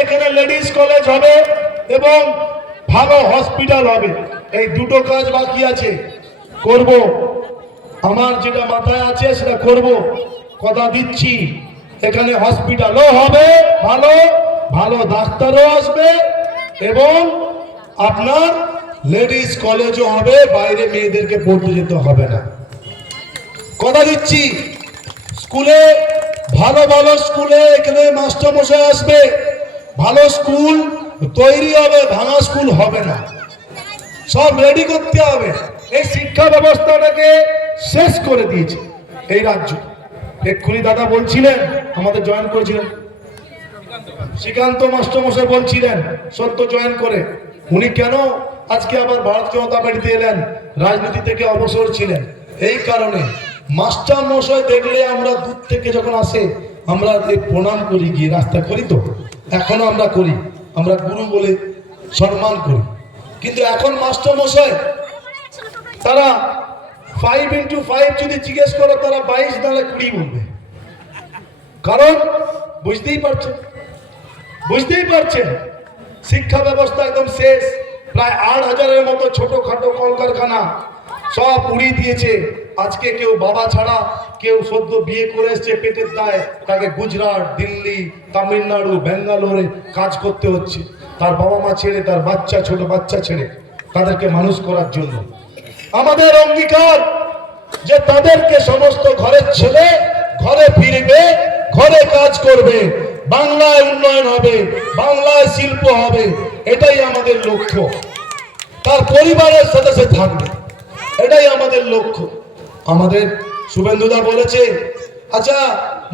এখানে ladies college হবে এবং ভালো হসপিটাল হবে। এই দুটো কাজ বাকি আছে, করব। আমার যেটা মাথায় আছে সেটা করব, কথা দিচ্ছি। এখানে হসপিটালও হবে, ভালো ভালো ডাক্তারও আসবে এবং আপনার লেডিস কলেজও হবে, বাইরে মেয়েদেরকে পড়তে যেতে হবে না, কথা দিচ্ছি। স্কুলে ভালো ভালো স্কুলে এখানে মাস্টারমশাই আসবে, ভালো স্কুল তৈরি হবে, ভাঙা স্কুল হবে না, সব রেডি করতে হবে। এই শিক্ষা ব্যবস্থাটাকে শেষ করে দিয়েছে এই রাজ্য। এক্ষুনি দাদা বলছিলেন, আমাদের জয়েন করেছিলেন শ্রীকান্ত মাস্টারমশাই, বলছিলেন সত্য জয়েন করে উনি কেন আজকে আবার ভারতীয় জনতা পার্টিতে এলেন, রাজনীতি থেকে অবসর ছিলেন। এই কারণে মাস্টারমশাই দেখলে আমরা দূর থেকে যখন আসে আমরা প্রণাম করি, গিয়ে রাস্তা করি, তো এখনো আমরা করি, আমরা গুরু বলে সম্মান করি। কিন্তু এখন মাস্টারমশাই তারা 5 into 5 যদি জিজ্ঞেস করো তারা 22 নালে 20 বলবে, কারণ বুঝতেই পারছেন শিক্ষা ব্যবস্থা একদম শেষ। প্রায় 8,000-এর মতো ছোটখাটো কলকারখানা সব উড়িয়ে দিয়েছে। আজকে কেউ বাবা ছাড়া, কেউ সদ্য বিয়ে করে এসছে পেটের দায়, তাকে গুজরাট, দিল্লি, তামিলনাড়ু, ব্যাঙ্গালোরে কাজ করতে হচ্ছে, তার বাবা মা ছেড়ে, তার বাচ্চা, ছোট বাচ্চা ছেড়ে তাদেরকে মানুষ করার জন্য। আমাদের অঙ্গীকার যে তাদেরকে সমস্ত ঘরের ছেলে ঘরে ফিরবে, ঘরে কাজ করবে, বাংলায় উন্নয়ন হবে, বাংলায় শিল্প হবে, এটাই আমাদের লক্ষ্য। তার পরিবারের সাথে সে থাকবে, এটাই আমাদের লক্ষ্য। আমাদের শুভেন্দুদা বলেছে, আচ্ছা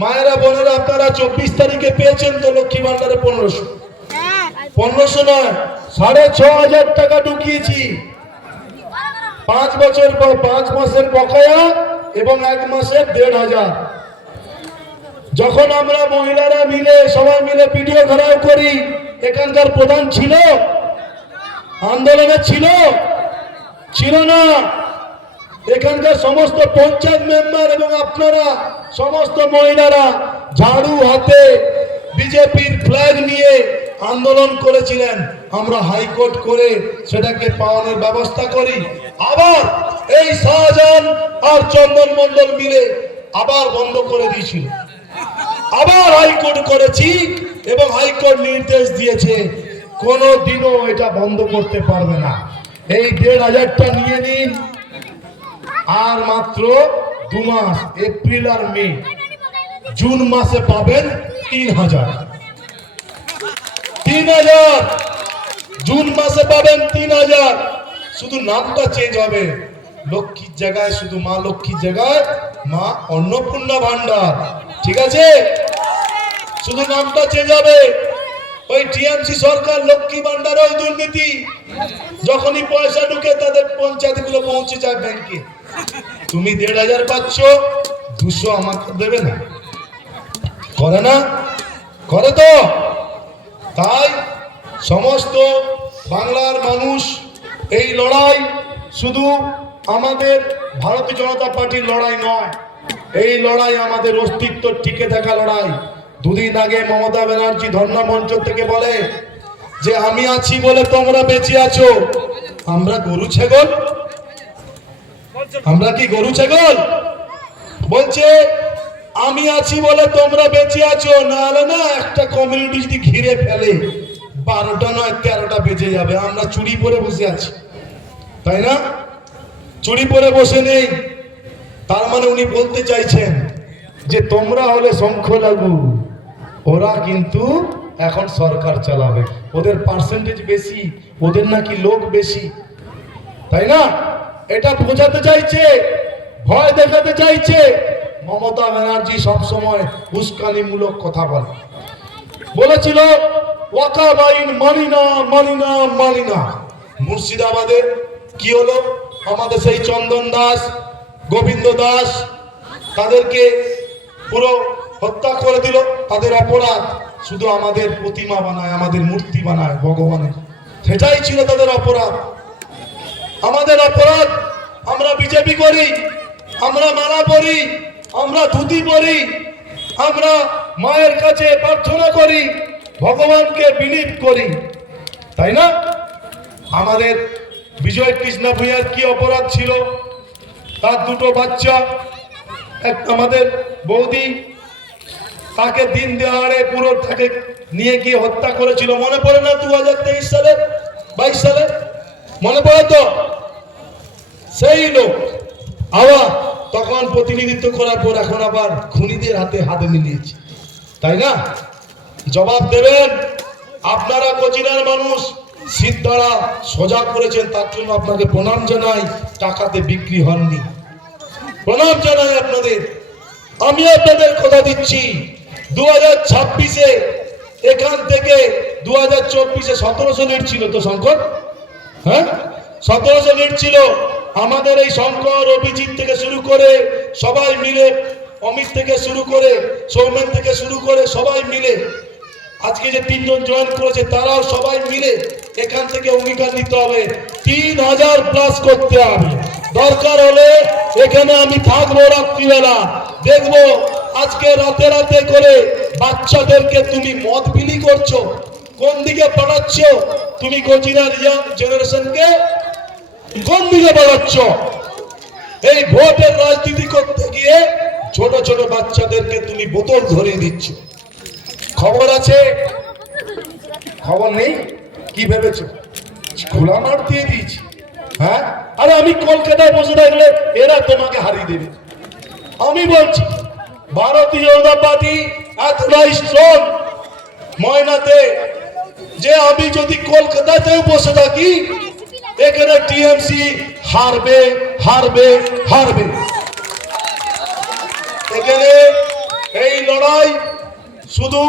মায়েরা বোনেরা আপনারা 24 তারিখে পেয়েছেন তো লক্ষ্মী ভান্ডারে 1500 নয়, 6,500 টাকা ঢুকিয়েছি। 5 বছর পর 5 মাসের বকেয়া এবং 1 মাসের 1,500। যখন আমরা মহিলারা মিলে সবাই মিলে ভিডিও ঘেরাও করি, এখানকার প্রধান ছিল আন্দোলনে, ছিল না। এখানকার সমস্ত পঞ্চায়েত মেম্বার এবং আপনারা সমস্ত মহিলারা ঝাড়ু হাতে বিজেপির ফ্ল্যাগ নিয়ে আন্দোলন করেছিলেন। আমরা হাইকোর্ট করে সেটাকে পাওয়ানোর ব্যবস্থা করি। আবার এই শাহজাহান আর চন্দন মন্ডল মিলে আবার বন্ধ করে দিয়েছিল, আবার হাইকোর্ট করেছি এবং হাইকোর্ট নির্দেশ দিয়েছে কোনোদিনও এটা বন্ধ করতে পারবে না। এই 1,500টা নিয়ে নিন, আর মাত্র 2 মাস, এপ্রিল আর মে, জুন মাসে পাবেন 3,000, জুন মাসে পাবেন 3,000। শুধু নামটা চেঞ্জ হবে, লক্ষ্মীর জায়গায় শুধু মা লক্ষ্মীর জায়গায় মা অন্নপূর্ণা ভান্ডার, ঠিক আছে? শুধু নামটা চেঞ্জ হবে। ওই টিএমসি সরকার লক্ষ্মী ভান্ডার ওই দুর্নীতি, যখনই পয়সা ঢুকে তাদের পঞ্চায়েতগুলো পৌঁছে যায় ব্যাংকে। তুমি 1,500 পাচ্ছ, 200 আমাকে দেবে না, করে না? করে তো। তাই সমস্ত বাংলার মানুষ এই লড়াই শুধু আমাদের ভারতীয় জনতা পার্টির লড়াই নয়, এই লড়াই আমাদের অস্তিত্ব টিকে থাকা লড়াই। দুদিন আগে মমতা ব্যানার্জি ধর্ণা মঞ্চ থেকে বলে যে আমি আছি বলে তোমরা বেঁচে আছো। আমরা গরু ছাগল? আমরা কি গরু ছাগল? বলছে আমি আছি বলে তোমরা বেঁচে আছো, নাহলে না একটা কমিউনিটি যদি ঘিরে ফেলে 12টা নয় 13টা বেজে যাবে। আমরা চুরি পরে বসে আছি, তাই না? চুরি পরে বসে নেই। তার মানে উনি বলতে চাইছেন যে তোমরা হলে সংখ্যালঘু, ওরা কিন্তু এখন সরকার চালাবে, ওদের পার্সেন্টেজ বেশি, ওদের নাকি লোক বেশি, তাই না? এটা বোঝাতে চাইছে, ভয় দেখাতে চাইছে। মমতা ব্যানার্জি সবসময় উস্কানিমূলক কথা বলেছিল ওয়াকাব আইন মানি না, মানি না, মানি না। মুর্শিদাবাদে কি হলো? আমাদের সেই চন্দন দাস, গোবিন্দ দাস, তাদেরকে পুরো হত্যা করে দিল। তাদের অপরাধ শুধু আমাদের প্রতিমা বানায়, আমাদের মূর্তি বানায় ভগবানের, সেটাই ছিল তাদের অপরাধ। আমাদের অপরাধ, আমরা বিজেপি করি, আমরা মালা পরি, আমরা ধুতি পরি, আমরা মায়ের কাছে প্রার্থনা করি, ভগবানকে বিলিভ করি, তাই না? আমাদের বিজয় কৃষ্ণ ভূঁইয়ার কি অপরাধ ছিল? তার দুটো বাচ্চা, আমাদের বৌদি তাকে দিন দেওয়ারে পুরো তাকে নিয়ে গিয়ে হত্যা করেছিল, মনে পড়ে না? 2023 সালে 22 সালে মনে পড়ে তো? সেই লোক আবার তখন প্রতিনিধিত্ব করার পর এখন আবার খুনিদের হাতে মিলিয়েছে, তাই না? জবাব দেবেন। আপনারা কোচিনার মানুষ সিদ্ধারা সোজা করেছেন, তার জন্য আপনাকে প্রণাম জানাই। টাকাতে বিক্রি হননি, প্রণাম জানাই আপনাদের। আমি আপনাদের কথা দিচ্ছি 2026-এ এখান থেকে 2024-এ 1700 লিড ছিল তো শঙ্কর, হ্যাঁ 1700 লিড ছিল। আমাদের এই শঙ্কর, অভিজিৎ থেকে শুরু করে সবাই মিলে, অমিত থেকে শুরু করে, সৌমেন থেকে শুরু করে সবাই মিলে, আজকে যে 3 জন জয়েন করেছে তারাও সবাই মিলে এখান থেকে অঙ্গীকার নিতে হবে 3000 প্লাস করতে হবে। দরকার হলে এখানে আমি থাকবো রাত্রিবেলা, দেখবো আজকে রাতে রাতে করে বাচ্চাদেরকে তুমি মদ বিলি করছো, কোন দিকে পাঠাচ্ছ তুমি? কোচিনার ইয়াং জেনারেশনকে কোন দিকে পাঠাচ্ছ? এই ভোটের রাজনীতি করতে গিয়ে ছোট ছোট বাচ্চাদেরকে তুমি বোতল ধরিয়ে দিচ্ছ। খবর আছে? খবর নেই? কি ভেবেছো খোলা মাঠ দিয়ে দিয়েছি? হ্যাঁ, আরে আমি কলকাতায় বসে থাকলে এরা তোমাকে হারিয়ে দেবে। আমি বলছি ভারতীয় জনতা পার্টি এতটাই স্ট্রং ময়নাতে যে আমি যদি কলকাতাতেও বসে থাকি এখানে টিএমসি হারবে হারবে হারবে। এখানে এই লড়াই শুধু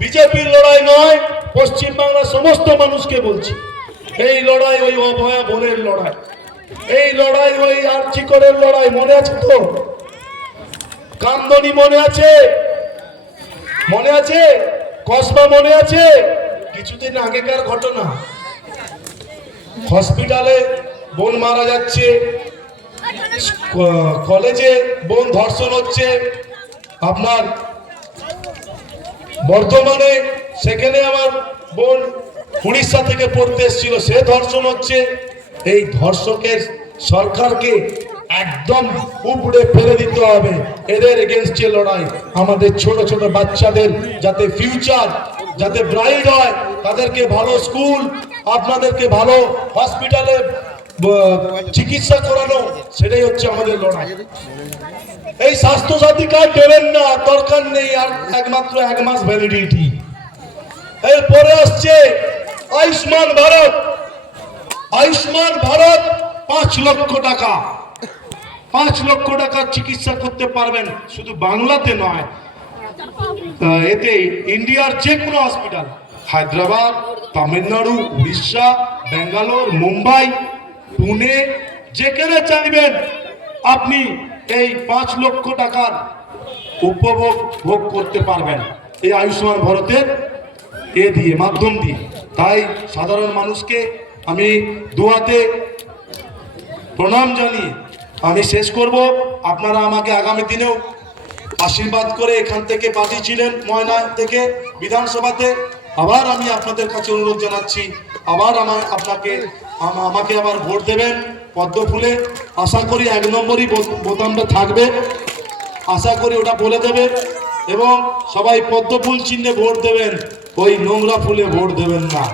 বিজেপির লড়াই নয়, পশ্চিমবাংলার সমস্ত মানুষকে বলছি, এই লড়াই ওই অভয়া বোনের লড়াই, এই লড়াই ওই আর্চিকরের লড়াই। মনে আছে তো? কামদনি মনে আছে? মনে আছে? কসবা মনে আছে? কিছুদিন আগেকার ঘটনা, হসপিটালে বোন মারা যাচ্ছে, কলেজে বোন ধর্ষণ হচ্ছে, আপনার বর্ধমানে সেখানে আমার বোন উড়িষ্যা থেকে পড়তে এসেছিল, সে ধর্ষণ হচ্ছে। এই ধর্ষকের সরকারকে একদম উপড়ে ফেলে দিতে হবে। এদের এগেনস্টে লড়াই। আমাদের ছোট ছোট বাচ্চাদের যাতে ফিউচার, যাতে ব্রাইট হয়, তাদেরকে ভালো স্কুল, আপনাদেরকে ভালো হসপিটালে চিকিৎসা করানো, সেটাই হচ্ছে আমাদের লড়াই। এই স্বাস্থ্য সাথী কার্ড দেবেন না, দরকার নেই, আর একমাত্র 1 মাস ভ্যালিডিটি। এরপরে আসছে আয়ুষ্মান ভারত। আয়ুষ্মান ভারত 5 লক্ষ টাকা, 5 লক্ষ টাকার চিকিৎসা করতে পারবেন, শুধু বাংলাতে নয়, এতে ইন্ডিয়ার যে কোনো হসপিটাল, হায়দ্রাবাদ, তামিলনাড়ু, উড়িষ্যা, বেঙ্গালোর, মুম্বাই, পুনে, যেখানে চাইবেন আপনি এই 5 লক্ষ টাকার উপভোগ ভোগ করতে পারবেন এই আয়ুষ্মান ভারতের মাধ্যম দিয়ে। তাই সাধারণ মানুষকে আমি দুহাতে প্রণাম জানিয়ে আমি শেষ করব। আপনারা আমাকে আগামী দিনেও আশীর্বাদ করে এখান থেকে পাঠিয়েছিলেন ময়না থেকে বিধানসভাতে। আবার আমি আপনাদের কাছে অনুরোধ জানাচ্ছি, আবার আমাকে আবার ভোট দেবেন পদ্মফুলে। আশা করি 1 নম্বরই বোতামটা থাকবে, আশা করি ওটা বলে দেবে। এবং সবাই পদ্মফুল চিহ্নে ভোট দেবেন, ওই নোংরা ফুলে ভোট দেবেন না।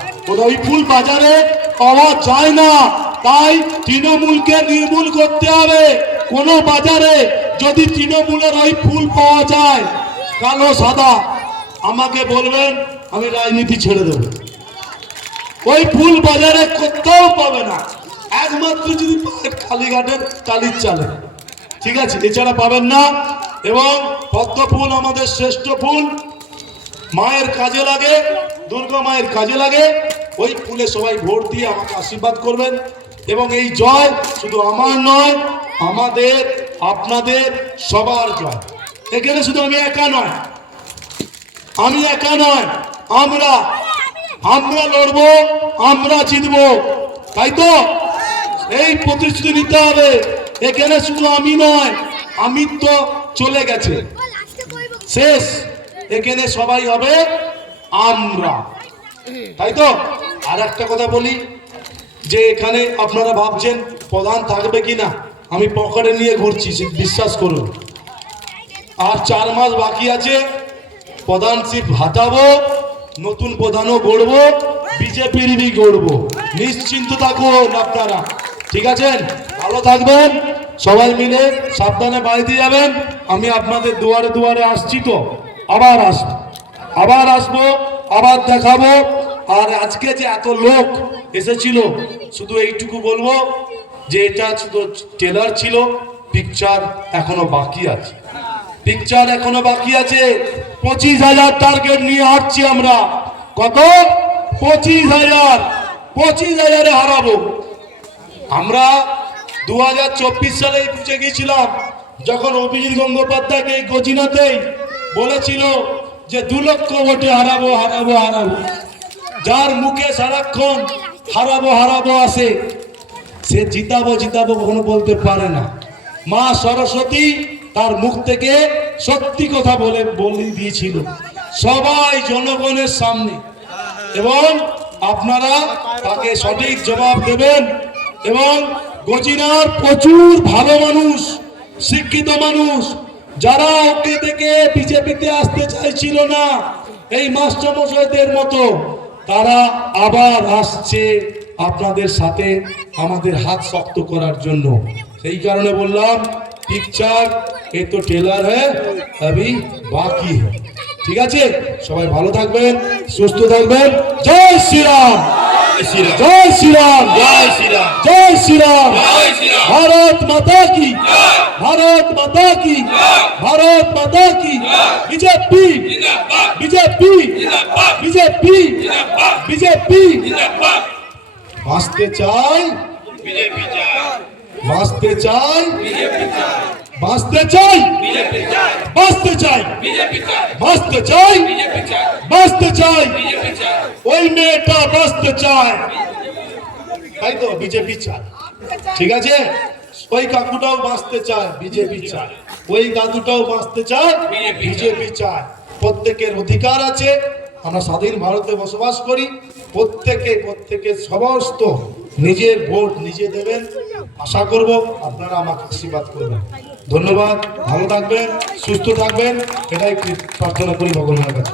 ওই ফুল বাজারে পাওয়া যায় না, তাই তৃণমূলকে নির্মূল করতে হবে। কোন বাজারে যদি তৃণমূলের ওই ফুল পাওয়া যায়, কালো সাদা, আমাকে বলবেন, আমি রাজনীতি ছেড়ে দেব। ওই ফুল বাজারে কোথাও পাবে না, একমাত্র যদি কালীঘাটের টালির চালে, ঠিক আছে, এছাড়া পাবেন না। এবং পদ্ম ফুল আমাদের শ্রেষ্ঠ ফুল, মায়ের কাজে লাগে, দুর্গা মায়ের কাজে লাগে। ওই ফুলে সবাই ভোট দিয়ে আমাকে আশীর্বাদ করবেন। এবং এই জয় শুধু আমার নয়, আমাদের, আপনাদের সবার জয়। এখানে শুধু আমি একা নয়, আমরা লড়বো, আমরা জিতবো, তাই তো? এই প্রতিশ্রুতি নিতে হবে। এখানে শুধু আমি নয়, আমি তো চলে গেছে, শেষ। এখানে সবাই হবে আমরা, তাই তো? আর একটা কথা বলি, যে এখানে আপনারা ভাবছেন প্রধান থাকবে কিনা, আমি পকেটে নিয়ে ঘুরছি, বিশ্বাস করুন। আর 4 মাস বাকি আছে, প্রধানশিপ হাঁটাবো, নতুন প্রধানও গড়বো, বিজেপিরই গড়বো, নিশ্চিন্ত থাকুন আপনারা, ঠিক আছেন? ভালো থাকবেন, সবাই মিলে সাবধানে বাড়িতে যাবেন। আমি আপনাদের দুয়ারে দুয়ারে আসছি, তো আবার আসবো, আবার দেখাবো। আর আজকে যে এত লোক এসেছিল, শুধু এইটুকু বলবো যে এটা শুধু ট্রেলার ছিল, পিকচার এখনো বাকি আছে, 25,000 টার্গেট নিয়ে হাঁটছি আমরা। কত? 25,000 হারাবো আমরা। 2024 সালে বুঝে গিয়েছিলাম, যখন অভিজিৎ গঙ্গোপাধ্যায়কে এই গজিনাতেই বলেছিল যে 2 লক্ষ ভোটে হারাবো। যার মুখে সারাক্ষণ হারাবো আসে, সে জিতাবো কখনো বলতে পারে না। মা সরস্বতী তার মুখ থেকে সত্যি কথা বলে দিয়েছিল সবাই জনগণের সামনে, এবং আপনারা তাকে সঠিক জবাব দেবেন। এবং গজিনার প্রচুর ভালো মানুষ, শিক্ষিত মানুষ, যারা ওকে থেকে বিজেপিতে আসতে চাইছিল না, এই মাস্টারমশাইদের মতো, তারা আবার আসছে আপনাদের সাথে আমাদের হাত শক্ত করার জন্য। সেই কারণে বললাম, পিকচার এ তো ট্রেলার হ্যাঁ, अभी বাকি है। ঠিক আছে, সবাই ভালো থাকবেন, সুস্থ থাকবেন। জয় শ্রীরাম, জয় শ্রীরাম, জয় শ্রীরাম, জয় শ্রীরাম। ভারত মাতা কি, ভারত মাতা কি, ভারত মাতা কি। BJP, BJP, BJP, BJP. বাঁচতে চাই, বাঁচতে চাই, বাঁচতে চাই, বাঁচতে চাই, বাঁচতে চাই, বাঁচতে চাই। ওই মেয়েটা বাঁচতে চায়, তাই তো? বিজেপি চায়, ঠিক আছে? ওই কাকুটাও বাঁচতে চায়, বিজেপি চায়। ওই দাদুটাও বাঁচতে চায়, বিজেপি চায়। প্রত্যেকের অধিকার আছে, আমরা স্বাধীন ভারতে বসবাস করি। প্রত্যেকে সমস্ত নিজের ভোট নিজে দেবেন। আশা করব আপনারা আমাকে আশীর্বাদ করবেন। ধন্যবাদ, ভালো থাকবেন, সুস্থ থাকবেন, এটাই প্রার্থনা করি ভগবানের কাছে।